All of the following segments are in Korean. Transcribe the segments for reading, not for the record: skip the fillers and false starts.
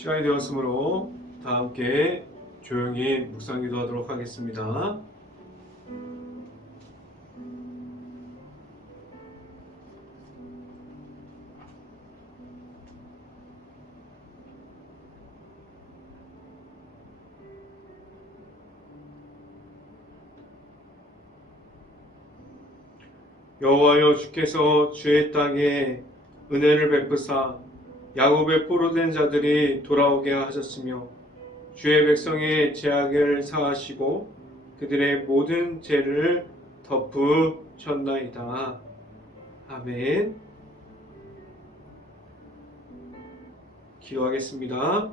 시간이 되었으므로 다 함께 조용히 묵상 기도하도록 하겠습니다. 여호와여, 주께서 주의 땅에 은혜를 베푸사 야곱의 포로된 자들이 돌아오게 하셨으며 주의 백성의 죄악을 사하시고 그들의 모든 죄를 덮으셨나이다. 아멘. 기도하겠습니다.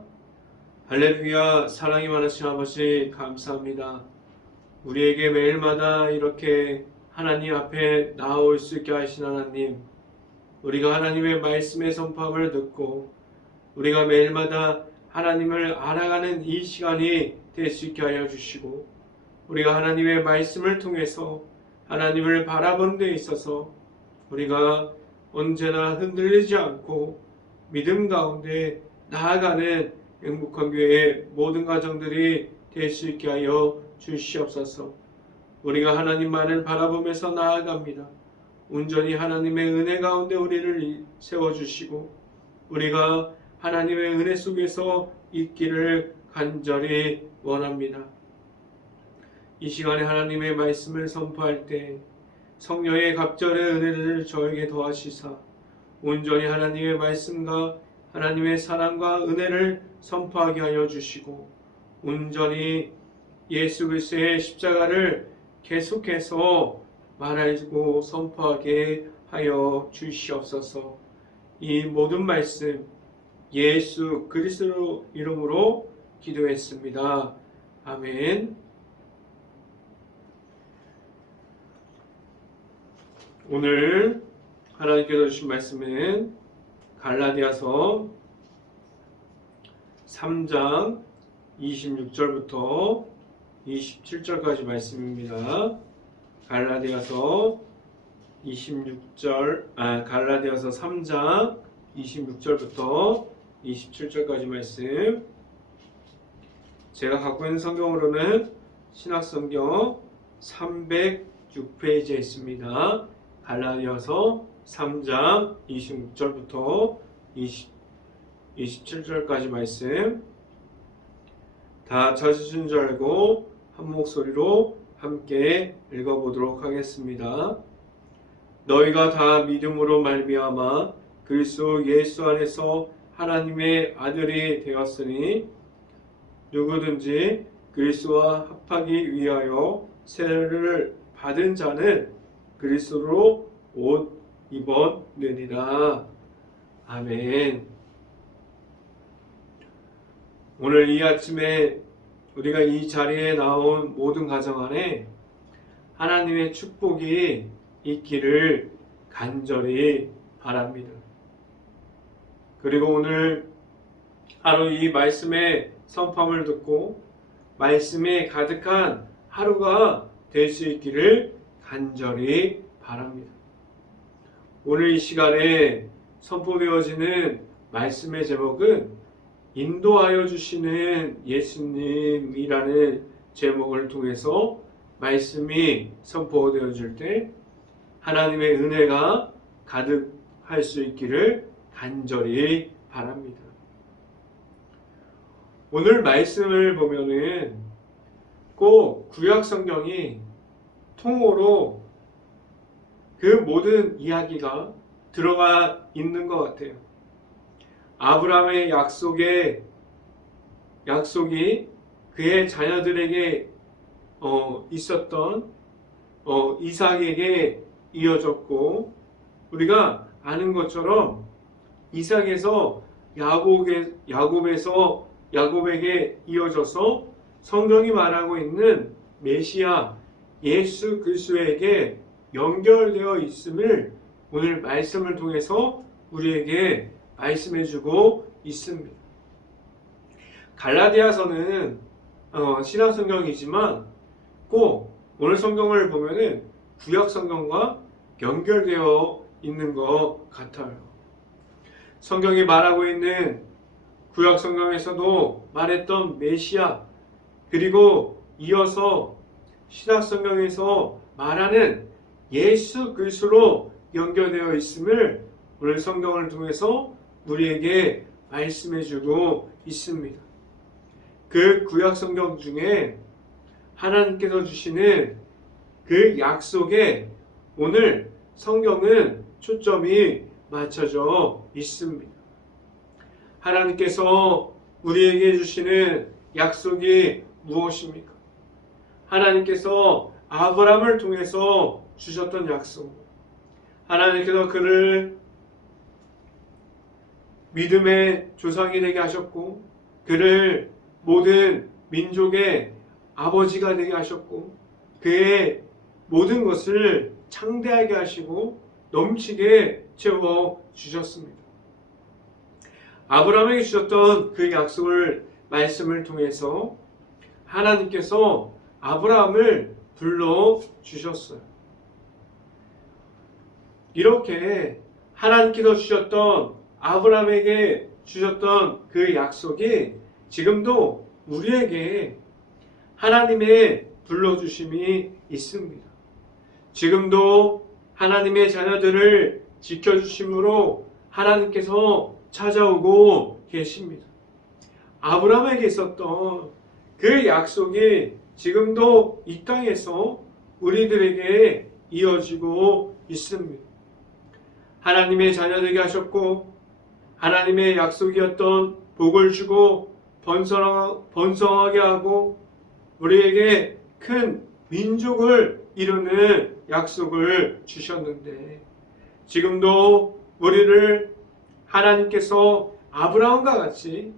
할렐루야. 사랑이 많으신 아버지, 감사합니다. 우리에게 매일마다 이렇게 하나님 앞에 나올 수 있게 하신 하나님, 우리가 하나님의 말씀의 선포함을 듣고 우리가 매일마다 하나님을 알아가는 이 시간이 될 수 있게 하여 주시고, 우리가 하나님의 말씀을 통해서 하나님을 바라보는 데 있어서 우리가 언제나 흔들리지 않고 믿음 가운데 나아가는 행복한 교회의 모든 가정들이 될 수 있게 하여 주시옵소서. 우리가 하나님만을 바라보면서 나아갑니다. 온전히 하나님의 은혜 가운데 우리를 세워주시고 우리가 하나님의 은혜 속에서 있기를 간절히 원합니다. 이 시간에 하나님의 말씀을 선포할 때 성령의 갑절의 은혜를 저에게 더하시사 온전히 하나님의 말씀과 하나님의 사랑과 은혜를 선포하게 하여 주시고 온전히 예수 그리스도의 십자가를 계속해서 말하고 선포하게 하여 주시옵소서. 이 모든 말씀 예수 그리스도 이름으로 기도했습니다. 아멘. 오늘 하나님께서 주신 말씀은 갈라디아서 3장 26절부터 27절까지 말씀입니다. 갈라디아서 3장 26절부터 27절까지 말씀. 제가 갖고 있는 성경으로는 신학성경 306페이지에 있습니다. 갈라디아서 3장 26절부터 27절까지 말씀. 다 찾으신 줄 알고 한 목소리로 함께 읽어보도록 하겠습니다. 너희가 다 믿음으로 말미암아 그리스도 예수 안에서 하나님의 아들이 되었으니 누구든지 그리스도와 합하기 위하여 세례를 받은 자는 그리스도로 옷 입었느니라. 아멘. 오늘 이 아침에 우리가 이 자리에 나온 모든 가정 안에 하나님의 축복이 있기를 간절히 바랍니다. 그리고 오늘 하루 이 말씀의 선포함을 듣고 말씀에 가득한 하루가 될 수 있기를 간절히 바랍니다. 오늘 이 시간에 선포되어지는 말씀의 제목은 인도하여 주시는 예수님이라는 제목을 통해서 말씀이 선포되어질 때 하나님의 은혜가 가득할 수 있기를 간절히 바랍니다. 오늘 말씀을 보면은 꼭 구약 성경이 통으로 그 모든 이야기가 들어가 있는 것 같아요. 아브라함의 약속이 그의 자녀들에게 있었던 이삭에게 이어졌고, 우리가 아는 것처럼 이삭에서 야곱에게 이어져서 성경이 말하고 있는 메시아 예수 그리스도에게 연결되어 있음을 오늘 말씀을 통해서 우리에게 말씀해주고 있습니다. 갈라디아서는 신약 성경이지만 꼭 오늘 성경을 보면은 구약 성경과 연결되어 있는 것 같아요. 성경이 말하고 있는 구약 성경에서도 말했던 메시아, 그리고 이어서 신약 성경에서 말하는 예수 그리스도로 연결되어 있음을 오늘 성경을 통해서 우리에게 말씀해주고 있습니다. 그 구약 성경 중에 하나님께서 주시는 그 약속에 오늘 성경은 초점이 맞춰져 있습니다. 하나님께서 우리에게 주시는 약속이 무엇입니까? 하나님께서 아브라함을 통해서 주셨던 약속, 하나님께서 그를 믿음의 조상이 되게 하셨고 그를 모든 민족의 아버지가 되게 하셨고 그의 모든 것을 창대하게 하시고 넘치게 채워주셨습니다. 아브라함에게 주셨던 그 약속을 말씀을 통해서 하나님께서 아브라함을 불러주셨어요. 이렇게 하나님께서 주셨던 아브라함에게 주셨던 그 약속이 지금도 우리에게 하나님의 불러주심이 있습니다. 지금도 하나님의 자녀들을 지켜주심으로 하나님께서 찾아오고 계십니다. 아브라함에게 있었던 그 약속이 지금도 이 땅에서 우리들에게 이어지고 있습니다. 하나님의 자녀되게 하셨고 하나님의 약속이었던 복을 주고 번성하게 하고 우리에게 큰 민족을 이루는 약속을 주셨는데 지금도 우리를 하나님께서 아브라함과 같이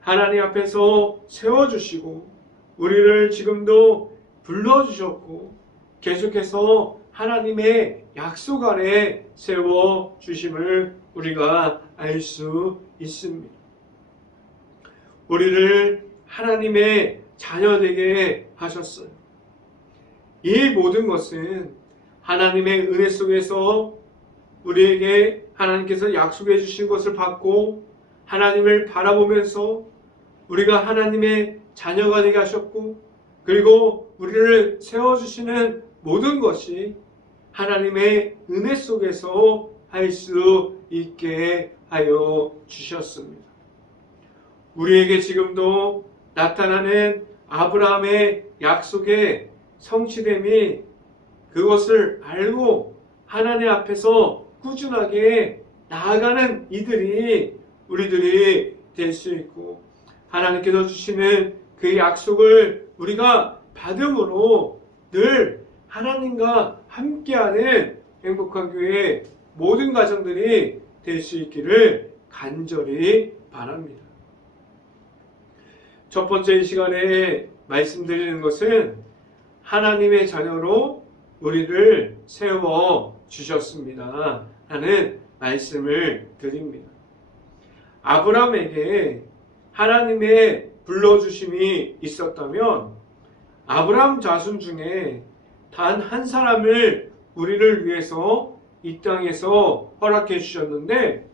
하나님 앞에서 세워주시고 우리를 지금도 불러주셨고 계속해서 하나님의 약속 아래 세워주심을 우리가 알 수 있습니다. 우리를 하나님의 자녀되게 하셨어요. 이 모든 것은 하나님의 은혜 속에서 우리에게 하나님께서 약속해 주신 것을 받고 하나님을 바라보면서 우리가 하나님의 자녀가 되게 하셨고 그리고 우리를 세워주시는 모든 것이 하나님의 은혜 속에서 할 수 있게 하여 주셨습니다. 우리에게 지금도 나타나는 아브라함의 약속의 성취됨이 그것을 알고 하나님 앞에서 꾸준하게 나아가는 이들이 우리들이 될 수 있고 하나님께서 주시는 그 약속을 우리가 받음으로 늘 하나님과 함께하는 행복한 교회 모든 가정들이 될 수 있기를 간절히 바랍니다. 첫 번째 이 시간에 말씀드리는 것은 하나님의 자녀로 우리를 세워 주셨습니다 하는 말씀을 드립니다. 아브라함에게 하나님의 불러주심이 있었다면 아브라함 자손 중에 단 한 사람을 우리를 위해서 이 땅에서 허락해 주셨는데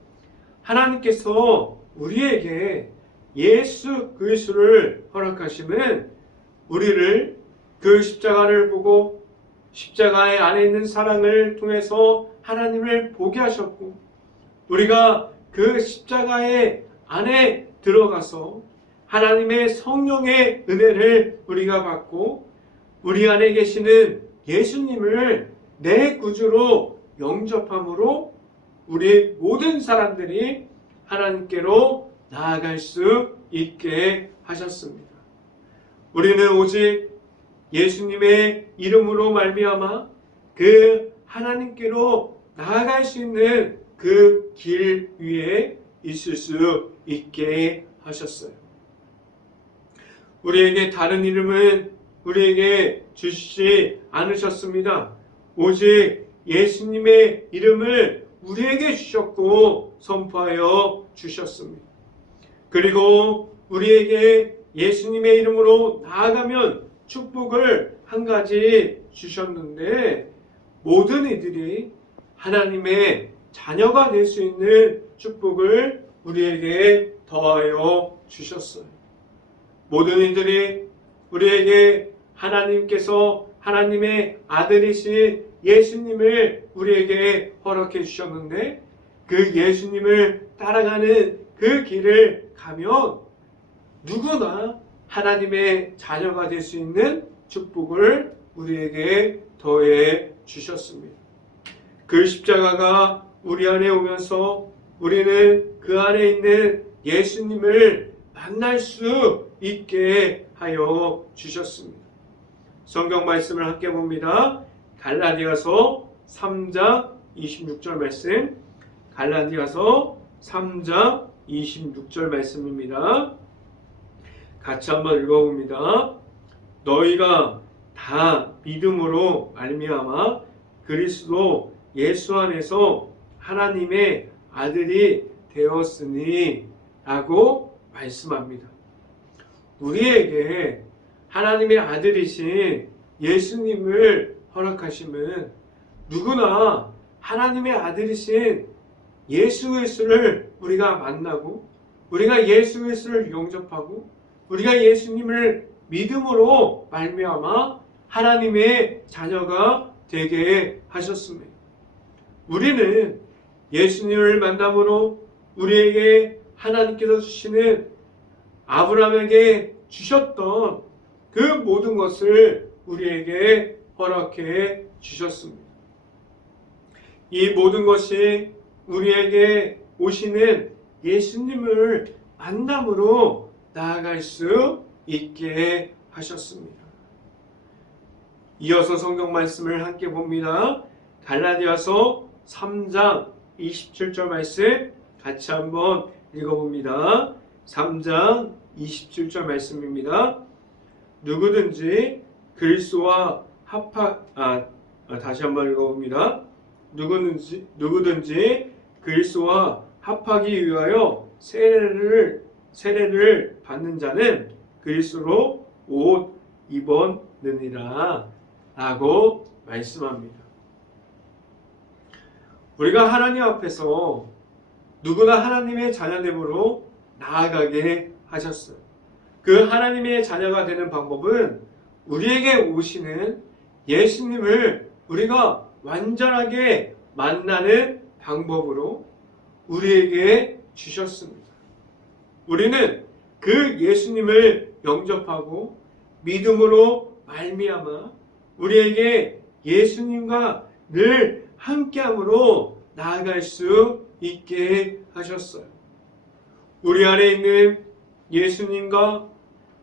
하나님께서 우리에게 예수 그리스도를 허락하시면 우리를 그 십자가를 보고 십자가의 안에 있는 사랑을 통해서 하나님을 보게 하셨고 우리가 그 십자가의 안에 들어가서 하나님의 성령의 은혜를 우리가 받고 우리 안에 계시는 예수님을 내 구주로 영접함으로 우리 모든 사람들이 하나님께로 나아갈 수 있게 하셨습니다. 우리는 오직 예수님의 이름으로 말미암아 그 하나님께로 나아갈 수 있는 그 길 위에 있을 수 있게 하셨어요. 우리에게 다른 이름은 우리에게 주시지 않으셨습니다. 오직 예수님의 이름을 우리에게 주셨고 선포하여 주셨습니다. 그리고 우리에게 예수님의 이름으로 나아가면 축복을 한 가지 주셨는데 모든 이들이 하나님의 자녀가 될 수 있는 축복을 우리에게 더하여 주셨어요. 모든 이들이 우리에게 하나님께서 하나님의 아들이신 예수님을 우리에게 허락해 주셨는데 그 예수님을 따라가는 그 길을 가면 누구나 하나님의 자녀가 될 수 있는 축복을 우리에게 더해 주셨습니다. 그 십자가가 우리 안에 오면서 우리는 그 안에 있는 예수님을 만날 수 있게 하여 주셨습니다. 성경 말씀을 함께 봅니다. 갈라디아서 3장 26절 말씀, 갈라디아서 3장 26절 말씀입니다. 같이 한번 읽어봅니다. 너희가 다 믿음으로 말미암아 그리스도 예수 안에서 하나님의 아들이 되었으니 라고 말씀합니다. 우리에게 하나님의 아들이신 예수님을 허락하시면 누구나 하나님의 아들이신 예수 그리스도를 우리가 만나고 우리가 예수 그리스도를 영접하고 우리가 예수님을 믿음으로 말미암아 하나님의 자녀가 되게 하셨습니다. 우리는 예수님을 만남으로 우리에게 하나님께서 주시는 아브라함에게 주셨던 그 모든 것을 우리에게 허락해 주셨습니다. 이 모든 것이 우리에게 오시는 예수님을 만남으로 나아갈 수 있게 하셨습니다. 이어서 성경 말씀을 함께 봅니다. 갈라디아서 3장 27절 말씀 같이 한번 읽어봅니다. 3장 27절 말씀입니다. 누구든지 그리스도와 다시 한번 읽어봅니다. 누구든지 그리스도와 합하기 위하여 세례를 받는 자는 그리스도로 옷 입었느니라 라고 말씀합니다. 우리가 하나님 앞에서 누구나 하나님의 자녀됨으로 나아가게 하셨어요. 그 하나님의 자녀가 되는 방법은 우리에게 오시는 예수님을 우리가 완전하게 만나는 방법으로 우리에게 주셨습니다. 우리는 그 예수님을 영접하고 믿음으로 말미암아 우리에게 예수님과 늘 함께함으로 나아갈 수 있게 하셨어요. 우리 안에 있는 예수님과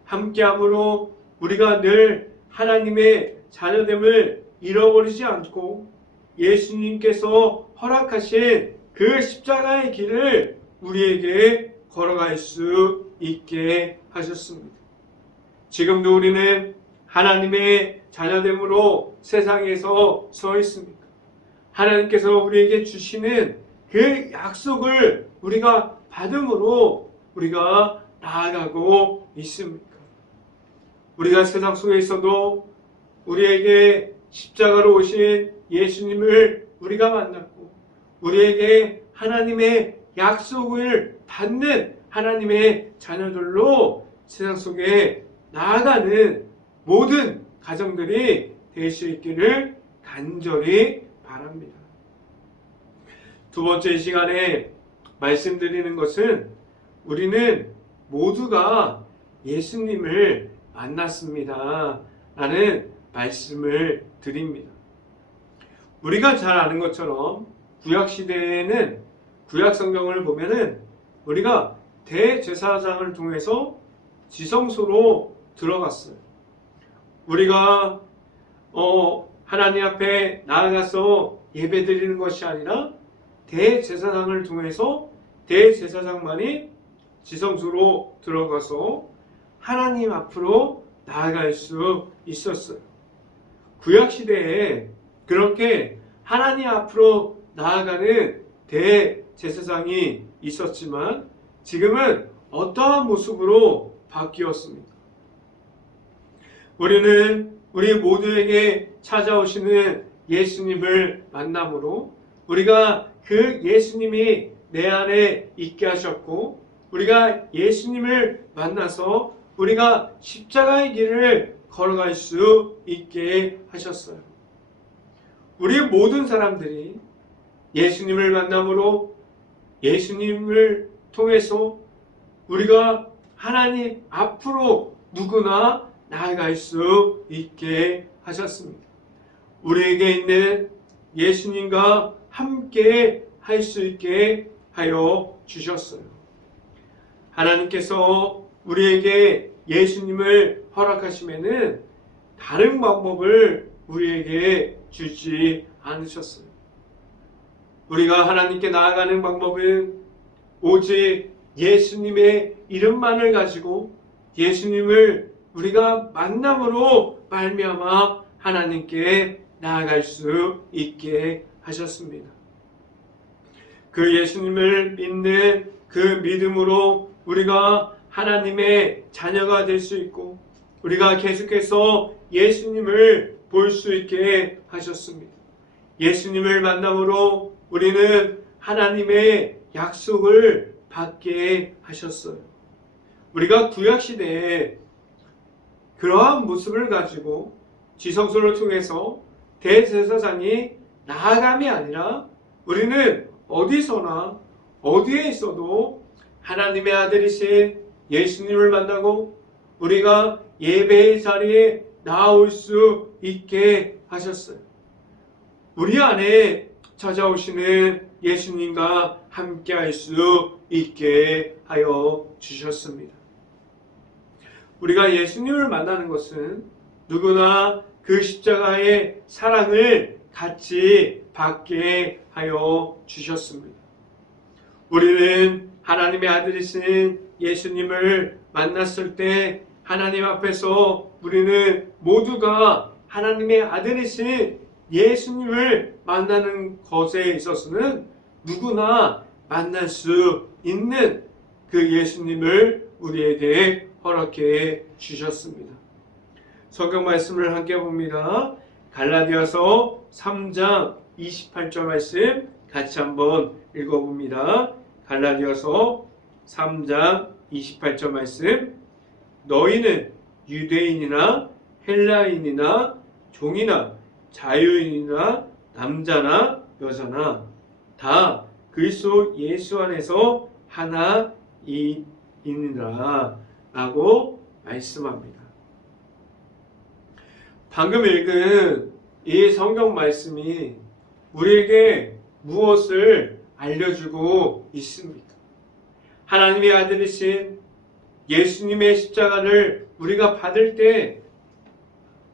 함께함으로 우리가 늘 하나님의 자녀됨을 잃어버리지 않고 예수님께서 허락하신 그 십자가의 길을 우리에게 걸어갈 수 있게 하셨습니다. 지금도 우리는 하나님의 자녀됨으로 세상에서 서 있습니다. 하나님께서 우리에게 주시는 그 약속을 우리가 받음으로 우리가 나아가고 있습니까? 우리가 세상 속에 있어도 우리에게 십자가로 오신 예수님을 우리가 만났고 우리에게 하나님의 약속을 받는 하나님의 자녀들로 세상 속에 나아가는 모든 가정들이 될 수 있기를 간절히 바랍니다. 두 번째 시간에 말씀드리는 것은 우리는 모두가 예수님을 만났습니다 라는 말씀을 드립니다. 우리가 잘 아는 것처럼 구약시대에는 구약성경을 보면은 우리가 대제사장을 통해서 지성소로 들어갔어요. 우리가 하나님 앞에 나아가서 예배드리는 것이 아니라 대제사장을 통해서 대제사장만이 지성소로 들어가서 하나님 앞으로 나아갈 수 있었어요. 구약시대에 그렇게 하나님 앞으로 나아가는 대제사장이 있었지만 지금은 어떠한 모습으로 바뀌었습니까? 우리는 우리 모두에게 찾아오시는 예수님을 만남으로 우리가 그 예수님이 내 안에 있게 하셨고 우리가 예수님을 만나서 우리가 십자가의 길을 걸어갈 수 있게 하셨어요. 우리 모든 사람들이 예수님을 만남으로 예수님을 통해서 우리가 하나님 앞으로 누구나 나아갈 수 있게 하셨습니다. 우리에게 있는 예수님과 함께 할 수 있게 하여 주셨어요. 하나님께서 우리에게 예수님을 허락하시면은 다른 방법을 우리에게 주지 않으셨어요. 우리가 하나님께 나아가는 방법은 오직 예수님의 이름만을 가지고 예수님을 우리가 만남으로 말미암아 하나님께 나아갈 수 있게 하셨습니다. 그 예수님을 믿는 그 믿음으로 우리가 하나님의 자녀가 될 수 있고 우리가 계속해서 예수님을 볼 수 있게 하셨습니다. 예수님을 만남으로 우리는 하나님의 약속을 받게 하셨어요. 우리가 구약시대에 그러한 모습을 가지고 지성소를 통해서 대제사장이 나아감이 아니라 우리는 어디서나 어디에 있어도 하나님의 아들이신 예수님을 만나고 우리가 예배의 자리에 나올 수 있게 하셨어요. 우리 안에 찾아오시는 예수님과 함께 할 수 있게 하여 주셨습니다. 우리가 예수님을 만나는 것은 누구나 그 십자가의 사랑을 같이 받게 하여 주셨습니다. 우리는 하나님의 아들이신 예수님을 만났을 때 하나님 앞에서 우리는 모두가 하나님의 아들이신 예수님을 만나는 것에 있어서는 누구나 만날 수 있는 그 예수님을 우리에게 허락해 주셨습니다. 성경 말씀을 함께 봅니다. 갈라디아서 3장 28절 말씀 같이 한번 읽어봅니다. 갈라디아서 3장 28절 말씀. 너희는 유대인이나 헬라인이나 종이나 자유인이나 남자나 여자나 다 그리스도 예수 안에서 하나이니라 라고 말씀합니다. 방금 읽은 이 성경 말씀이 우리에게 무엇을 알려주고 있습니까? 하나님의 아들이신 예수님의 십자가를 우리가 받을 때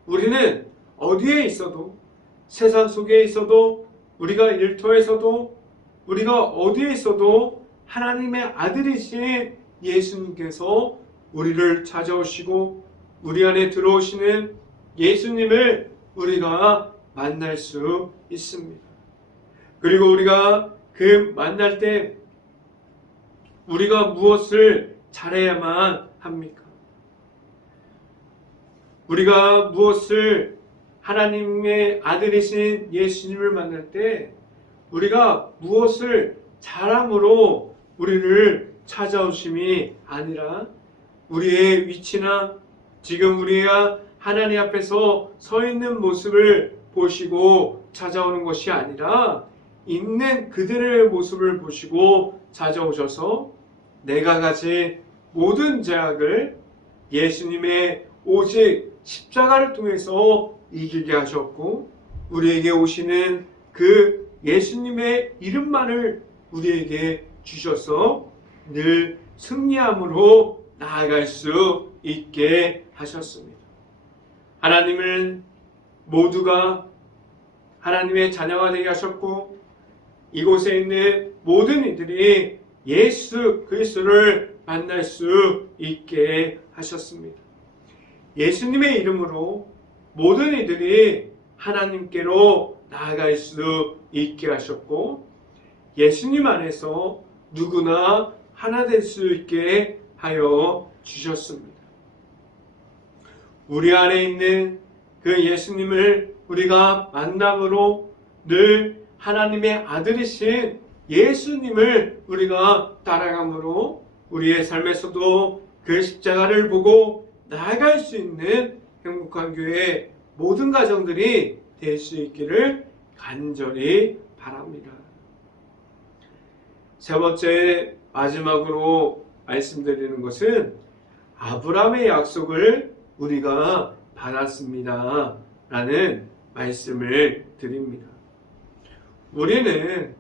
우리는 어디에 있어도 세상 속에 있어도 우리가 일터에서도 우리가 어디에 있어도 하나님의 아들이신 예수님께서 우리를 찾아오시고 우리 안에 들어오시는 예수님을 우리가 만날 수 있습니다. 그리고 우리가 그 만날 때 우리가 무엇을 잘해야만 합니까? 우리가 무엇을 하나님의 아들이신 예수님을 만날 때 우리가 무엇을 잘함으로 우리를 찾아오심이 아니라 우리의 위치나 지금 우리가 하나님 앞에서 서 있는 모습을 보시고 찾아오는 것이 아니라 있는 그들의 모습을 보시고 찾아오셔서 내가 가진 모든 죄악을 예수님의 오직 십자가를 통해서 이기게 하셨고 우리에게 오시는 그 예수님의 이름만을 우리에게 주셔서 늘 승리함으로 나아갈 수 있게 하셨습니다. 하나님은 모두가 하나님의 자녀가 되게 하셨고 이곳에 있는 모든 이들이 예수 그리스도를 만날 수 있게 하셨습니다. 예수님의 이름으로 모든 이들이 하나님께로 나아갈 수 있게 하셨고 예수님 안에서 누구나 하나 될 수 있게 하여 주셨습니다. 우리 안에 있는 그 예수님을 우리가 만남으로 늘 하나님의 아들이신 예수님을 우리가 따라감으로 우리의 삶에서도 그 십자가를 보고 나아갈 수 있는 행복한 교회 모든 가정들이 될 수 있기를 간절히 바랍니다. 세 번째 마지막으로 말씀드리는 것은 아브라함의 약속을 우리가 받았습니다 라는 말씀을 드립니다. 우리는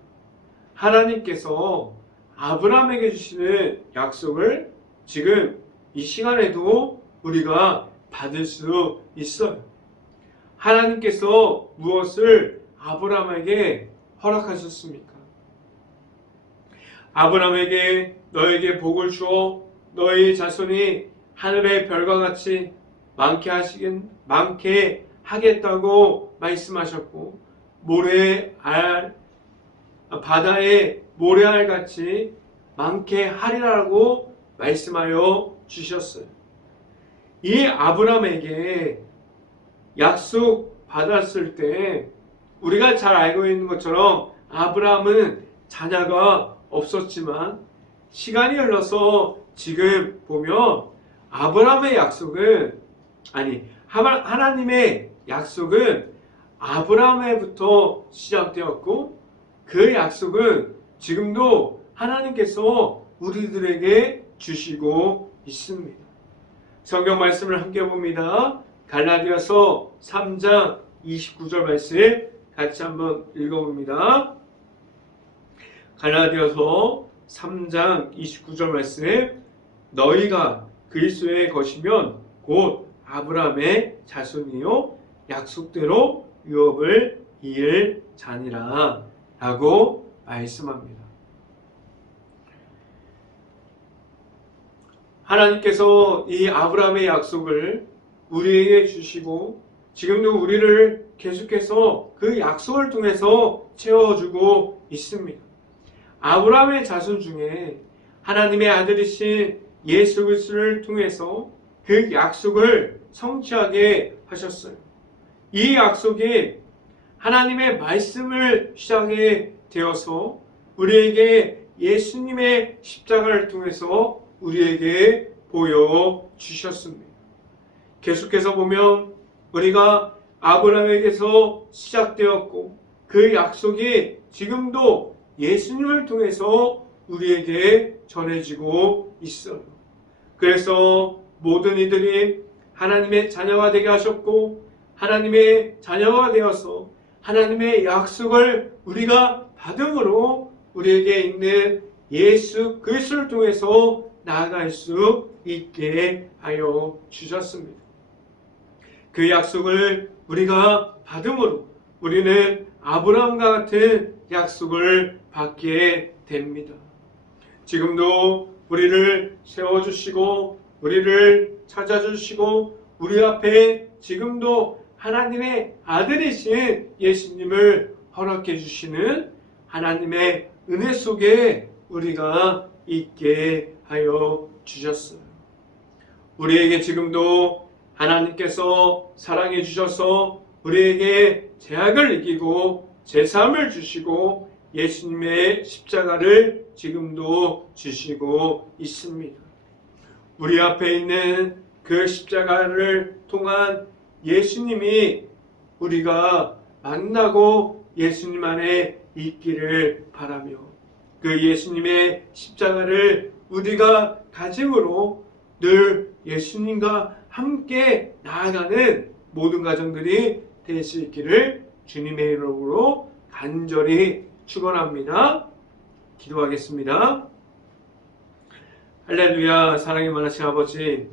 하나님께서 아브라함에게 주시는 약속을 지금 이 시간에도 우리가 받을 수 있어요. 하나님께서 무엇을 아브라함에게 허락하셨습니까? 아브라함에게 너에게 복을 주어 너의 자손이 하늘의 별과 같이 많게 하겠다고 말씀하셨고 바다에 모래알 같이 많게 하리라고 말씀하여 주셨어요. 이 아브라함에게 약속 받았을 때 우리가 잘 알고 있는 것처럼 아브라함은 자녀가 없었지만 시간이 흘러서 지금 보면 하나님의 약속은 아브라함에부터 시작되었고 그 약속은 지금도 하나님께서 우리들에게 주시고 있습니다. 성경 말씀을 함께 봅니다. 갈라디아서 3장 29절 말씀 같이 한번 읽어봅니다. 갈라디아서 3장 29절 말씀 너희가 그리스도의 것이면 곧 아브라함의 자손이요 약속대로 유업을 이을 자니라 라고 말씀합니다. 하나님께서 이 아브라함의 약속을 우리에게 주시고 지금도 우리를 계속해서 그 약속을 통해서 채워주고 있습니다. 아브라함의 자손 중에 하나님의 아들이신 예수 그리스도를 통해서 그 약속을 성취하게 하셨어요. 이 약속이 하나님의 말씀을 시작에 되어서 우리에게 예수님의 십자가를 통해서 우리에게 보여주셨습니다. 계속해서 보면 우리가 아브라함에게서 시작되었고 그 약속이 지금도 예수님을 통해서 우리에게 전해지고 있어요. 그래서 모든 이들이 하나님의 자녀가 되게 하셨고 하나님의 자녀가 되어서 하나님의 약속을 우리가 받음으로 우리에게 있는 예수 그리스도를 통해서 나아갈 수 있게 하여 주셨습니다. 그 약속을 우리가 받음으로 우리는 아브라함과 같은 약속을 받게 됩니다. 지금도 우리를 세워주시고 우리를 찾아주시고 우리 앞에 지금도 하나님의 아들이신 예수님을 허락해 주시는 하나님의 은혜 속에 우리가 있게 하여 주셨어요. 우리에게 지금도 하나님께서 사랑해 주셔서 우리에게 죄악을 이기고 제사함을 주시고 예수님의 십자가를 지금도 주시고 있습니다. 우리 앞에 있는 그 십자가를 통한 예수님이 우리가 만나고 예수님 안에 있기를 바라며 그 예수님의 십자가를 우리가 가짐으로 늘 예수님과 함께 나아가는 모든 가정들이 될 수 있기를 주님의 이름으로 간절히 축원합니다. 기도하겠습니다. 할렐루야. 사랑이 많으신 아버지,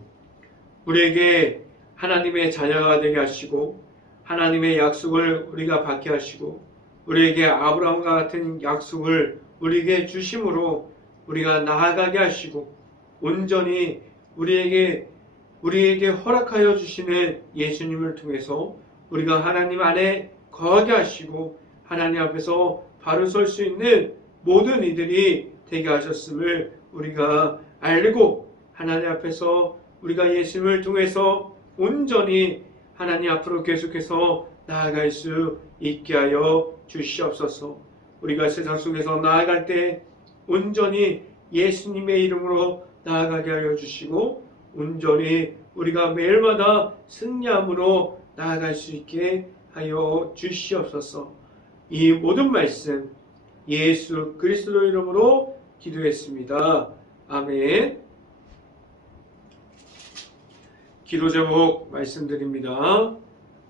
우리에게 하나님의 자녀가 되게 하시고 하나님의 약속을 우리가 받게 하시고 우리에게 아브라함과 같은 약속을 우리에게 주심으로 우리가 나아가게 하시고 온전히 우리에게 허락하여 주시는 예수님을 통해서 우리가 하나님 안에 거하게 하시고 하나님 앞에서 바로 설 수 있는 모든 이들이 되게 하셨음을 우리가 알고 하나님 앞에서 우리가 예수님을 통해서 온전히 하나님 앞으로 계속해서 나아갈 수 있게 하여 주시옵소서. 우리가 세상 속에서 나아갈 때 온전히 예수님의 이름으로 나아가게 하여 주시고 온전히 우리가 매일마다 승리함으로 나아갈 수 있게 하여 주시옵소서. 이 모든 말씀 예수 그리스도 이름으로 기도했습니다. 아멘. 기도 제목 말씀드립니다.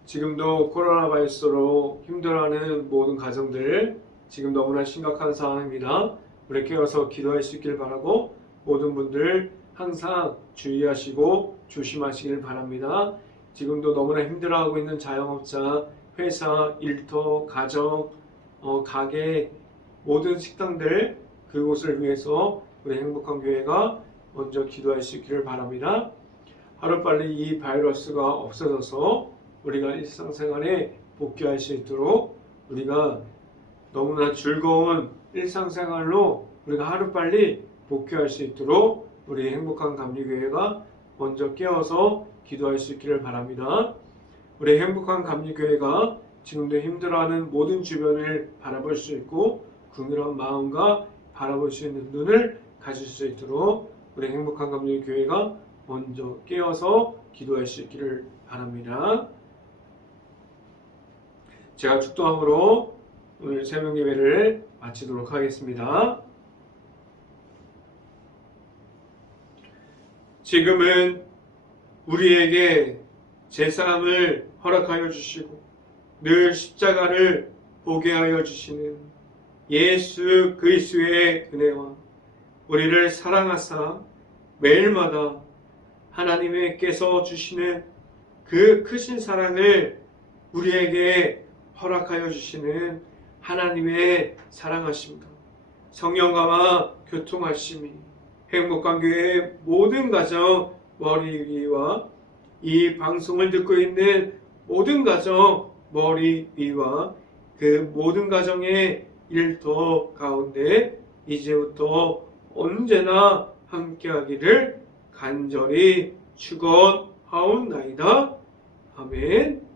지금도 코로나 바이러스로 힘들어하는 모든 가정들 지금 너무나 심각한 상황입니다. 우리 깨어서 기도할 수 있길 바라고 모든 분들 항상 주의하시고 조심하시길 바랍니다. 지금도 너무나 힘들어하고 있는 자영업자, 회사, 일터, 가정, 가게, 모든 식당들 그곳을 위해서 우리 행복한 교회가 먼저 기도할 수 있기를 바랍니다. 하루빨리 이 바이러스가 없어져서 우리가 일상생활에 복귀할 수 있도록 우리가 너무나 즐거운 일상생활로 우리가 하루빨리 복귀할 수 있도록 우리 행복한 감리교회가 먼저 깨어서 기도할 수 있기를 바랍니다. 우리 행복한 감리교회가 지금도 힘들어하는 모든 주변을 바라볼 수 있고 긍휼한 마음과 바라볼 수 있는 눈을 가질 수 있도록 우리 행복한 감리교회가 먼저 깨어서 기도할 수 있기를 바랍니다. 제가 축도함으로 오늘 새벽 예배를 마치도록 하겠습니다. 지금은 우리에게 제사함을 허락하여 주시고 늘 십자가를 보게 하여 주시는 예수 그리스도의 은혜와 우리를 사랑하사 매일마다 하나님께서 주시는 그 크신 사랑을 우리에게 허락하여 주시는 하나님의 사랑하심과 성령과 교통하심이 행복한 교회의 모든 가정 머리 위와 이 방송을 듣고 있는 모든 가정 머리 위와 그 모든 가정의 일터 가운데 이제부터 언제나 함께하기를 간절히 축원하옵나이다. 아멘.